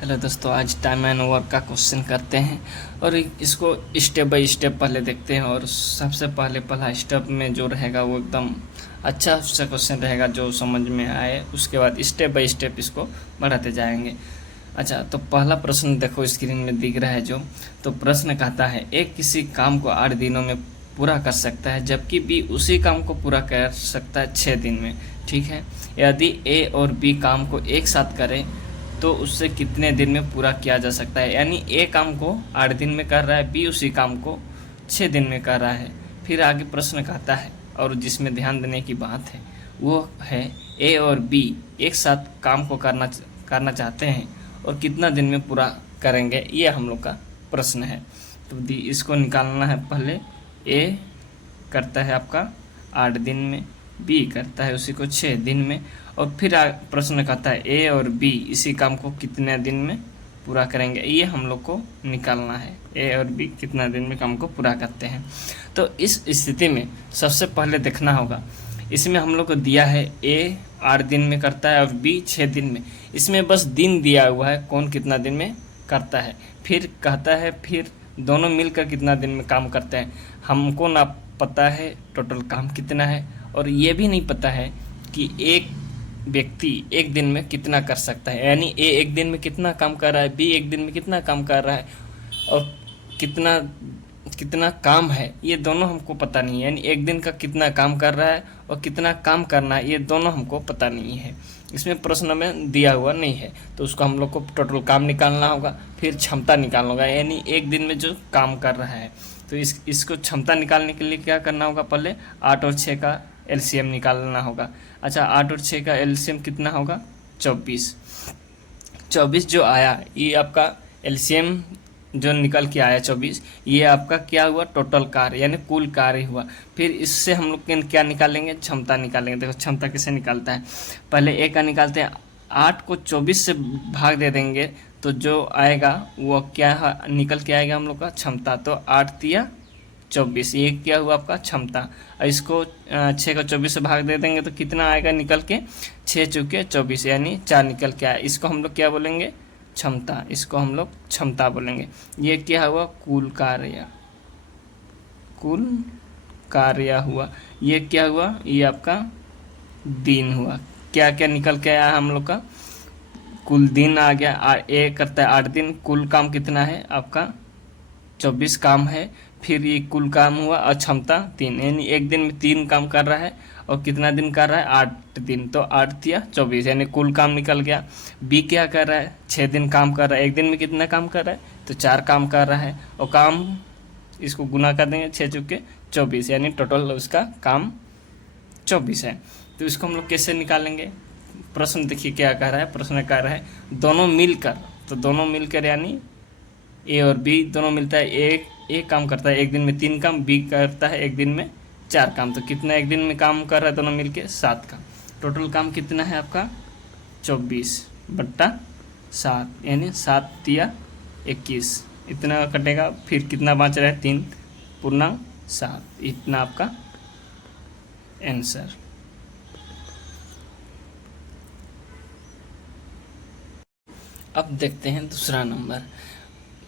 Hello दोस्तों, आज time and work का क्वेश्चन करते हैं और इसको स्टेप बाय स्टेप पहले देखते हैं। और सबसे पहला स्टेप में जो रहेगा वो एकदम अच्छा सा क्वेश्चन रहेगा जो समझ में आए। उसके बाद स्टेप बाय स्टेप इसको बढ़ाते जाएंगे। अच्छा, तो पहला प्रश्न देखो, स्क्रीन में दिख रहा है जो। तो प्रश्न कहता है ए किसी काम को 8 दिनों में पूरा कर सकता है, जबकि बी उसी काम को पूरा कर सकता है 6 दिन में। ठीक है, यदि ए और बी काम को एक साथ करें तो उससे कितने दिन में पूरा किया जा सकता है। यानी ए काम को 8 दिन में कर रहा है, बी उसी काम को 6 दिन में कर रहा है। फिर आगे प्रश्न कहता है, और जिसमें ध्यान देने की बात है वो है ए और बी एक साथ काम को करना चाहते हैं और कितना दिन में पूरा करेंगे, ये हम लोग का प्रश्न है। तो इसको निकालना है। पहले ए करता है आपका 8 दिन में, बी करता है उसी को 6 दिन में, और फिर प्रश्न कहता है ए और बी इसी काम को कितने दिन में पूरा करेंगे, ये हम लोग को निकालना है। ए और बी कितना दिन में काम को पूरा करते हैं। तो इस स्थिति में सबसे पहले देखना होगा, इसमें हम लोग को दिया है ए 8 दिन में करता है और बी 6 दिन में। इसमें बस दिन दिया हुआ है कौन कितना दिन में करता है। फिर कहता है फिर दोनों मिलकर कितना दिन में काम करते हैं। हमको ना पता है टोटल काम कितना है, और ये भी नहीं पता है कि एक व्यक्ति एक दिन में कितना कर सकता है। यानी ए एक दिन में कितना काम कर रहा है, बी एक दिन में कितना काम कर रहा है, और कितना कितना काम है, ये दोनों हमको पता नहीं है। यानी एक दिन का कितना काम कर रहा है और कितना काम करना है, ये दोनों हमको पता नहीं है। इसमें प्रश्न में दिया हुआ नहीं है, तो उसको हम लोग को टोटल काम निकालना होगा, फिर क्षमता निकालना होगा। यानी एक दिन में जो काम कर रहा है, तो इसको क्षमता निकालने के लिए क्या करना होगा, पहले 8 और 6 का एलसीएम निकालना होगा। अच्छा, 8 और 6 का एलसीएम कितना होगा, 24। 24 जो आया, ये आपका एलसीएम जो निकल के आया 24, ये आपका क्या हुआ, टोटल कार्य यानी कुल कार्य हुआ। फिर इससे हम लोग क्या निकालेंगे, क्षमता निकालेंगे। देखो क्षमता कैसे निकालता है, पहले ए का निकालते हैं। 8 को 24 से भाग दे देंगे तो जो आएगा वो क्या निकल के आएगा हम लोग का क्षमता। तो 8 तिया 24, ये क्या हुआ आपका क्षमता। और इसको 6 को 24 से भाग दे देंगे तो कितना आएगा निकल के, 6 चुके 24 यानी 4 निकल के आया। इसको हम लोग क्या बोलेंगे, क्षमता। इसको हम लोग क्षमता बोलेंगे। ये क्या हुआ, कुल कार्य हुआ। ये क्या हुआ, ये आपका दिन हुआ। क्या क्या निकल के आया हम लोग का, कुल दिन आ गया। ए करता है 8 दिन, कुल काम कितना है आपका 24 काम है। फिर ये कुल काम हुआ और क्षमता 3, यानी एक दिन में 3 काम कर रहा है और कितना दिन कर रहा है, 8 दिन। तो 8 तिया 24 यानी कुल काम निकल गया। बी क्या कर रहा है, 6 दिन काम कर रहा है। एक दिन में कितना काम कर रहा है, तो 4 काम कर रहा है। और काम इसको गुना कर देंगे, 6 चुके 24 यानी टोटल उसका काम 24 है। तो इसको हम लोग कैसे निकालेंगे, प्रश्न देखिए क्या कह रहा है। प्रश्न कह रहा है दोनों मिलकर, तो दोनों मिलकर यानी ए और बी दोनों मिलता है। एक काम करता है एक दिन में 3 काम, बी करता है एक दिन में 4 काम। तो कितना एक दिन में काम कर रहा है दोनों मिलके, 7 काम। टोटल काम कितना है आपका 24/7 यानी 7 तिया 21, इतना कटेगा। फिर कितना बच रहा है, 3/7, इतना आपका आंसर। अब देखते हैं दूसरा नंबर।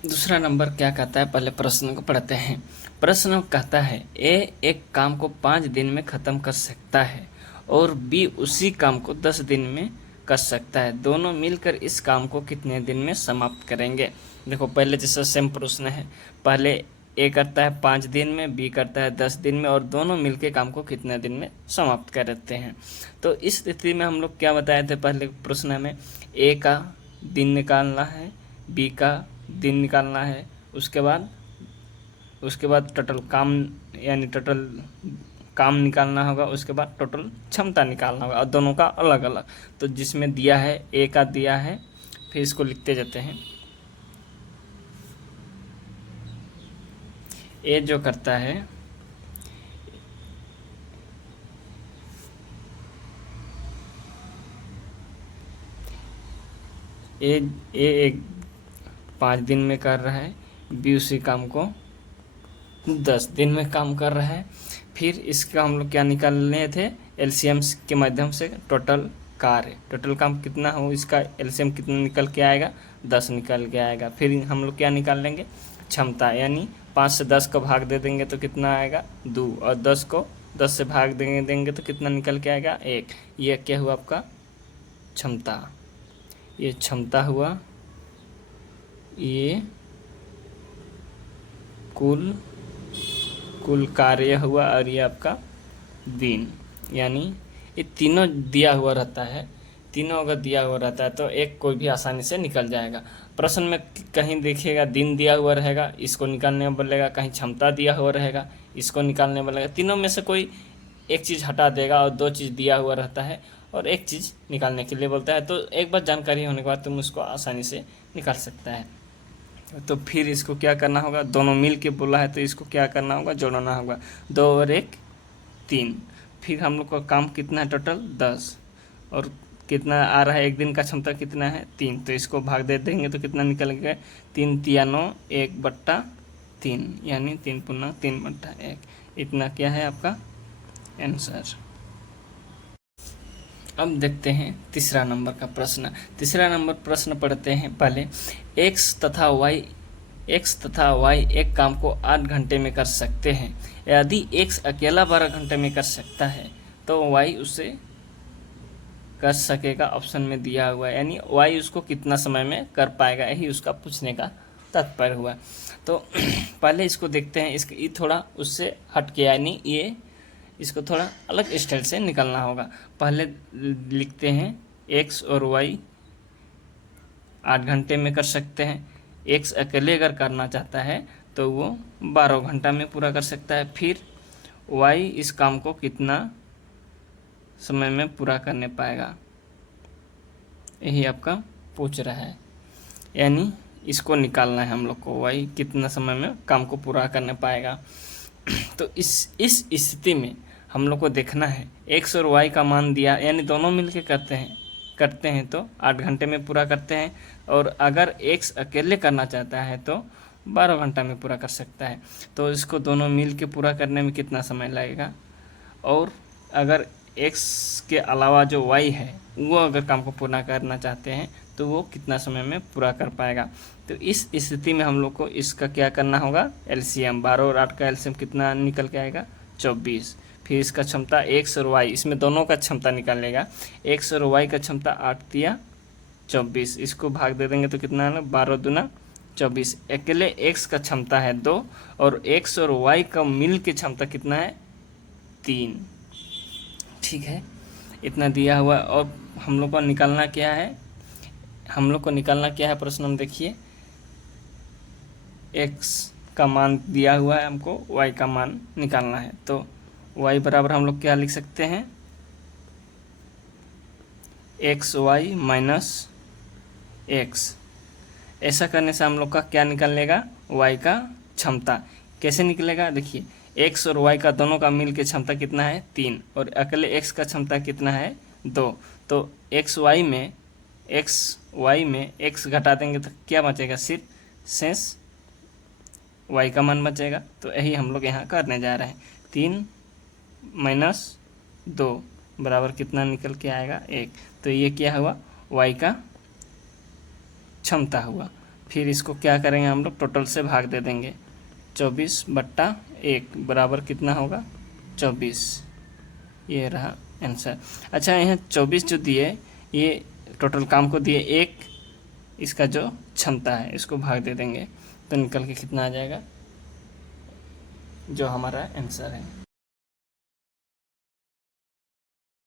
दूसरा नंबर क्या कहता है, पहले प्रश्न को पढ़ते हैं। प्रश्न कहता है ए एक काम को 5 दिन में ख़त्म कर सकता है और बी उसी काम को 10 दिन में कर सकता है। दोनों मिलकर इस काम को कितने दिन में समाप्त करेंगे। देखो पहले जैसा सेम प्रश्न है, पहले ए करता है 5 दिन में, बी करता है 10 दिन में, और दोनों मिलकर काम को कितने दिन में समाप्त कर देते हैं। तो इस स्थिति में हम लोग क्या बताए थे पहले प्रश्न में, ए का दिन निकालना है, बी का दिन निकालना है, उसके बाद टोटल काम यानी टोटल काम निकालना होगा, उसके बाद टोटल क्षमता निकालना होगा, और दोनों का अलग अलग। तो जिसमें दिया है ए का दिया है, फिर इसको लिखते जाते हैं। ए जो करता है, ए एक 5 दिन में कर रहा है, बी उसी काम को 10 दिन में काम कर रहा है। फिर इसका हम लोग क्या निकालने थे, एलसीएम के माध्यम से टोटल कार्य। टोटल काम कितना हो इसका एलसीएम कितना निकल के आएगा, 10 निकल के आएगा। फिर हम लोग क्या निकाल लेंगे, क्षमता, यानी 5 से 10 को भाग दे देंगे तो कितना आएगा 2, और 10 को 10 से भाग देंगे तो कितना निकल के आएगा 1। ये क्या हुआ आपका क्षमता, ये क्षमता हुआ, ये कुल कार्य हुआ, और ये आपका दिन, यानी ये तीनों दिया हुआ रहता है। तीनों अगर दिया हुआ रहता है तो एक कोई भी आसानी से निकल जाएगा। प्रश्न में कहीं देखिएगा दिन दिया हुआ रहेगा, इसको निकालने में बोलेगा, कहीं क्षमता दिया हुआ रहेगा, इसको निकालने में बोलेगा। तीनों में से कोई एक चीज़ हटा देगा और 2 चीज़ दिया हुआ रहता है और एक चीज़ निकालने के लिए बोलता है। तो एक बार जानकारी होने के बाद तुम उसको आसानी से निकाल सकता है। तो फिर इसको क्या करना होगा, दोनों मिल के बोला है तो इसको क्या करना होगा, जोड़ना होगा। 2 और 1 3। फिर हम लोग का काम कितना है टोटल 10, और कितना आ रहा है, एक दिन का क्षमता कितना है 3, तो इसको भाग दे देंगे तो कितना निकल गया 3 तिया 9 1/3, यानी 3 पुनः 3/1। इतना क्या है आपका आंसर। अब देखते हैं तीसरा नंबर का प्रश्न। तीसरा नंबर प्रश्न पढ़ते हैं पहले। एक्स तथा वाई एक काम को 8 घंटे में कर सकते हैं। यदि एक्स अकेला 12 घंटे में कर सकता है तो वाई उसे कर सकेगा, ऑप्शन में दिया हुआ है, यानी वाई उसको कितना समय में कर पाएगा, यही उसका पूछने का तात्पर्य हुआ। तो पहले इसको देखते हैं, इसके थोड़ा उससे हट के, यानी ये इसको थोड़ा अलग स्टाइल से निकलना होगा। पहले लिखते हैं एक्स और वाई 8 घंटे में कर सकते हैं। एक्स अकेले अगर करना चाहता है तो वो 12 घंटा में पूरा कर सकता है। फिर वाई इस काम को कितना समय में पूरा करने पाएगा, यही आपका पूछ रहा है, यानी इसको निकालना है हम लोग को, वाई कितना समय में काम को पूरा करने पाएगा। तो इस स्थिति में हम लोग को देखना है एक्स और वाई का मान दिया, यानी दोनों मिलके करते हैं तो 8 घंटे में पूरा करते हैं, और अगर एक्स अकेले करना चाहता है तो 12 घंटा में पूरा कर सकता है। तो इसको दोनों मिल के पूरा करने में कितना समय लगेगा, और अगर एक्स के अलावा जो वाई है वो अगर काम को पूरा करना चाहते हैं तो वो कितना समय में पूरा कर पाएगा। तो इस स्थिति में हम लोग को इसका क्या करना होगा, एलसीएम 12 और 8 का एलसीएम कितना निकल के आएगा 24। फिर इसका क्षमता एक्स और वाई, इसमें दोनों का क्षमता निकालेगा, एक्स और वाई का क्षमता 8 तिया 24, इसको भाग दे देंगे तो कितना है 12 दूना 24। अकेले एक्स का क्षमता है 2 और एक्स और वाई का मिल के क्षमता कितना है 3। ठीक है, इतना दिया हुआ। और हम लोग को निकालना क्या है, प्रश्न में देखिए, एक्स का मान दिया हुआ है, हमको वाई का मान निकालना है। तो वाई बराबर हम लोग क्या लिख सकते हैं, एक्स वाई माइनस एक्स। ऐसा करने से हम लोग का क्या निकलेगा, वाई का क्षमता। कैसे निकलेगा, देखिए एक्स और वाई का दोनों का मिल के क्षमता कितना है 3, और अकेले एक्स का क्षमता कितना है 2। तो एक्स वाई में एक्स घटा देंगे तो क्या बचेगा, सिर्फ शेष वाई का मान बचेगा। तो यही हम लोग यहाँ करने जा रहे हैं। 3 - 2 बराबर कितना निकल के आएगा 1। तो ये क्या हुआ, वाई का क्षमता हुआ। फिर इसको क्या करेंगे हम लोग, टोटल से भाग दे देंगे, 24/1 बराबर कितना होगा 24। ये रहा आंसर। अच्छा, यहाँ 24 जो दिए, ये टोटल काम को दिए 1, इसका जो क्षमता है इसको भाग दे देंगे तो निकल के कितना आ जाएगा, जो हमारा आंसर है।